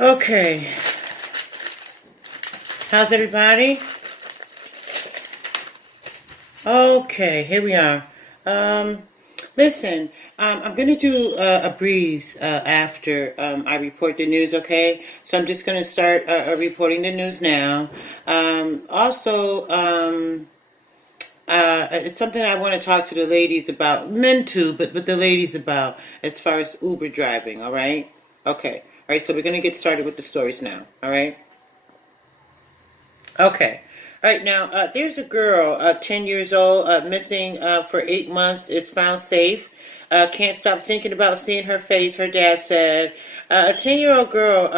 Okay. How's everybody? Okay, here we are. Listen, I'm going to do a breeze after I report the news, okay? So I'm just going to start reporting the news now. It's something I want to talk to the ladies about, men too, but the ladies about as far as Uber driving, all right? Okay. All right, so we're going to get started with the stories now, all right? Okay. All right, now, there's a girl, 10 years old, missing for 8 months, is found safe. Can't stop thinking about seeing her face, her dad said. A 10-year-old girl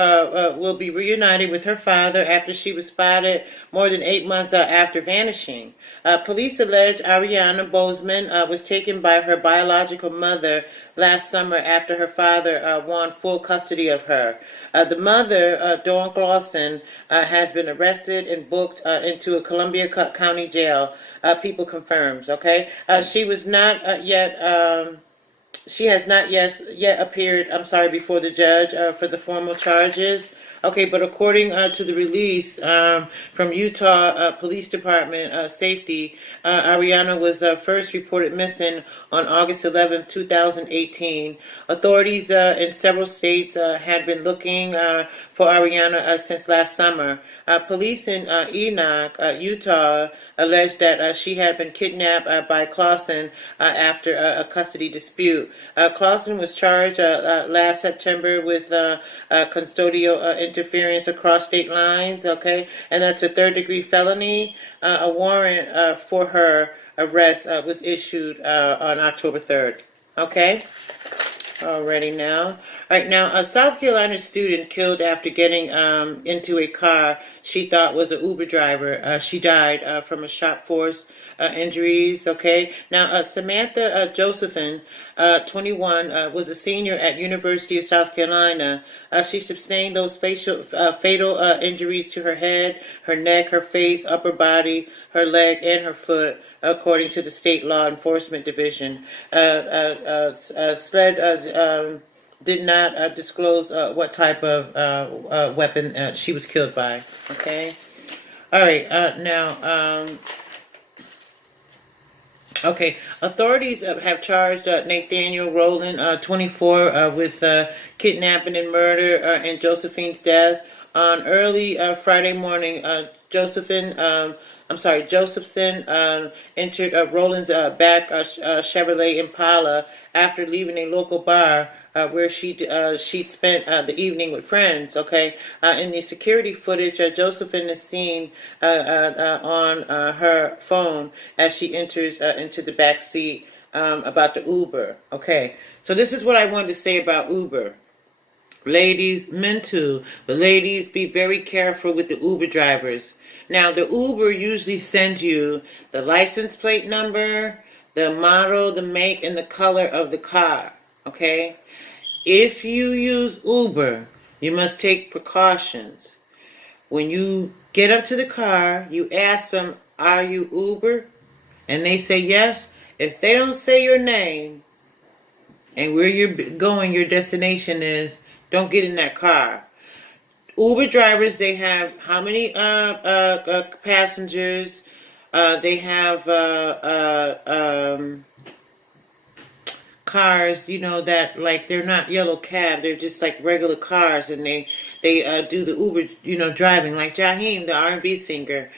will be reunited with her father after she was spotted more than 8 months after vanishing. Police allege Ariana Bozeman was taken by her biological mother last summer after her father won full custody of her. The mother, Dawn Clausen, has been arrested and booked into a Columbia County jail. People confirms. Okay, she was not yet. She has not yet appeared, before the judge for the formal charges. Okay, but according to the release from Utah Police Department Safety, Ariana was first reported missing on August 11, 2018. Authorities in several states had been looking for Ariana since last summer. Police in Enoch, Utah, alleged that she had been kidnapped by Clausen after a custody dispute. Clausen was charged last September with custodial interference across state lines, okay, and that's a third-degree felony. A warrant for her arrest was issued on October 3rd, okay? Already now. All right, now, a South Carolina student killed after getting into a car she thought was an Uber driver. She died from a shot force injuries, okay? Now, Samantha Josephine, 21, was a senior at University of South Carolina. She sustained those fatal injuries to her head, her neck, her face, upper body, her leg, and her foot, according to the state law enforcement division. SLED did not disclose what type of weapon she was killed by. Okay. All right. Now. Okay, authorities have charged Nathaniel Rowland, 24, with kidnapping and murder in Josephine's death. On early Friday morning, Josephson entered Rowland's back Chevrolet Impala after leaving a local bar where she'd spent the evening with friends. Okay, in the security footage, Josephine is seen on her phone as she enters into the back seat about the Uber. Okay, so this is what I wanted to say about Uber. Ladies, men too, but ladies, be very careful with the Uber drivers. Now, the Uber usually sends you the license plate number, the model, the make, and the color of the car, okay? If you use Uber, you must take precautions. When you get up to the car, you ask them, are you Uber? And they say yes. If they don't say your name and where you're going, your destination is, don't get in that car. Uber drivers, they have how many passengers? They have cars, that like they're not yellow cab, they're just like regular cars, and they do the Uber, driving. Like Jaheim, the R&B singer,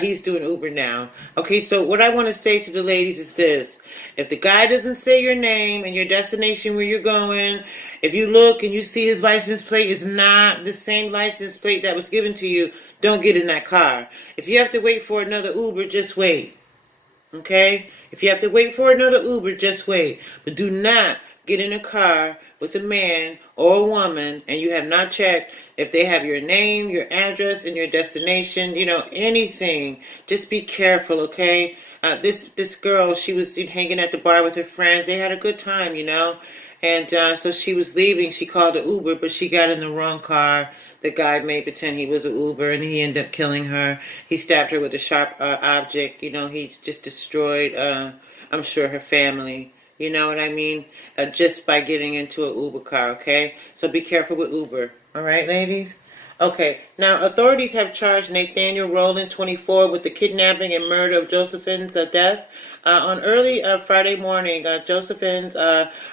he's doing Uber now. Okay, so what I want to say to the ladies is this: if the guy doesn't say your name and your destination where you're going, if you look and you see his license plate is not the same license plate that was given to you, don't get in that car. If you have to wait for another Uber, just wait. Okay? If you have to wait for another Uber, just wait. But do not get in a car with a man or a woman and you have not checked if they have your name, your address, and your destination, anything. Just be careful, okay? This girl, she was hanging at the bar with her friends. They had a good time, And so she was leaving. She called an Uber, but she got in the wrong car. The guy made pretend he was an Uber, and he ended up killing her. He stabbed her with a sharp object. He just destroyed, I'm sure, her family. You know what I mean? Just by getting into an Uber car, okay? So be careful with Uber, All right, ladies? Okay, now authorities have charged Nathaniel Rowland, 24, with the kidnapping and murder of Josephine's death. On early Friday morning, Josephine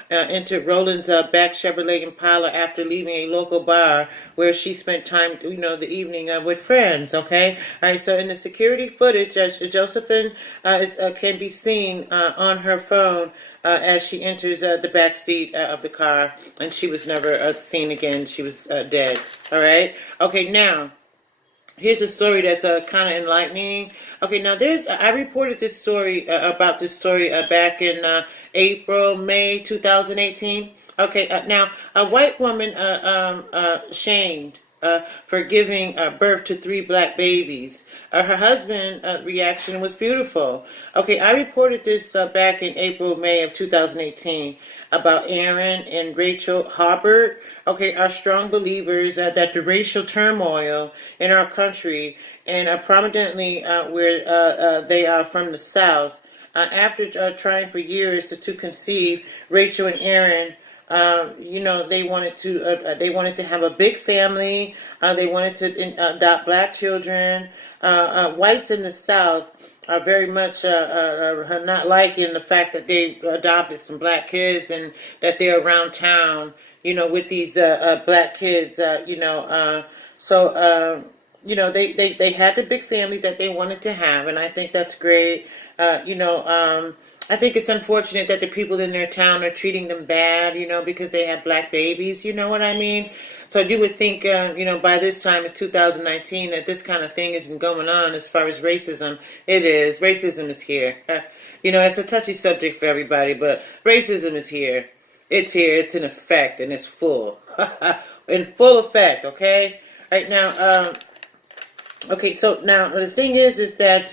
entered Rowland's back Chevrolet Impala after leaving a local bar where she spent time, the evening with friends. Okay, all right. So in the security footage, Josephine can be seen on her phone as she enters the back seat of the car, and she was never seen again. She was dead. All right. Okay, now here's a story that's kind of enlightening. Okay, now I reported this story about this story back in April, May 2018. Okay, now a white woman shamed for giving birth to 3 black babies. Her husband's reaction was beautiful. Okay, I reported this back in April, May of 2018 about Aaron and Rachel Harbert. Okay, are strong believers that the racial turmoil in our country, and prominently where they are from the South, after trying for years to conceive, Rachel and Aaron, they wanted to have a big family. They wanted to adopt black children. Whites in the South are very much not liking the fact that they adopted some black kids and that they're around town, with these black kids, they had the big family that they wanted to have, and I think that's great. I think it's unfortunate that the people in their town are treating them bad, because they have black babies, you know what I mean? So you would think, by this time it's 2019, that this kind of thing isn't going on as far as racism. It is. Racism is here. It's a touchy subject for everybody, but racism is here. It's here. It's in effect, and it's full. In full effect, okay? Right now, okay, so now the thing is that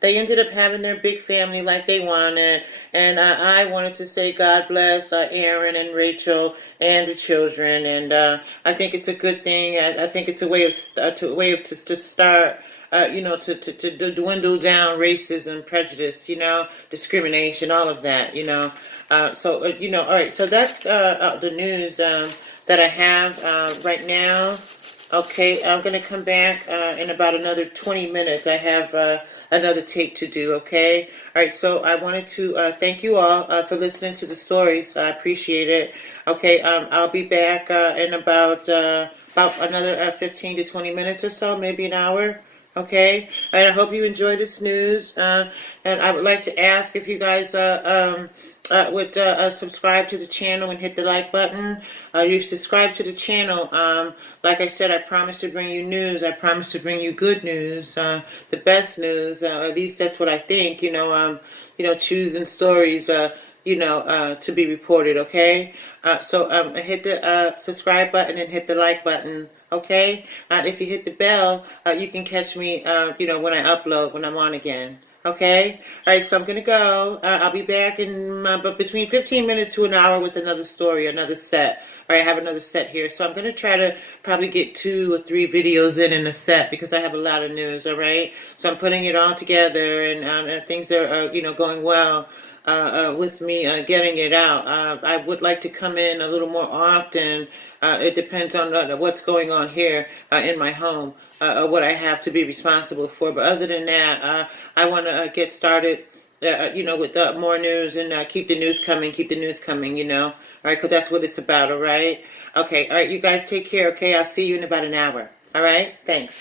they ended up having their big family like they wanted, and I wanted to say God bless Aaron and Rachel and the children, and I think it's a good thing. I think it's a way to start. To dwindle down racism, prejudice, discrimination, all of that, all right. So that's the news that I have right now. Okay, I'm going to come back in about another 20 minutes. I have another take to do, okay? All right, so I wanted to thank you all for listening to the stories. I appreciate it. Okay, I'll be back in about another 15 to 20 minutes or so, maybe an hour. Okay, and I hope you enjoy this news. And I would like to ask if you guys would subscribe to the channel and hit the like button. You subscribe to the channel. Like I said, I promise to bring you news. I promise to bring you good news, the best news. At least that's what I think. Choosing stories. To be reported. Okay. So hit the subscribe button and hit the like button. Okay. If you hit the bell, you can catch me. When I upload, when I'm on again. Okay. All right. So I'm gonna go. I'll be back in between 15 minutes to an hour with another story, another set. All right. I have another set here, so I'm gonna try to probably get 2 or 3 videos in a set because I have a lot of news. All right. So I'm putting it all together, and things are going well. With me getting it out. I would like to come in a little more often. It depends on what's going on here in my home, what I have to be responsible for. But other than that, I want to get started, with more news and keep the news coming, all right, because that's what it's about, all right? Okay, all right, you guys take care, okay? I'll see you in about an hour, all right? Thanks.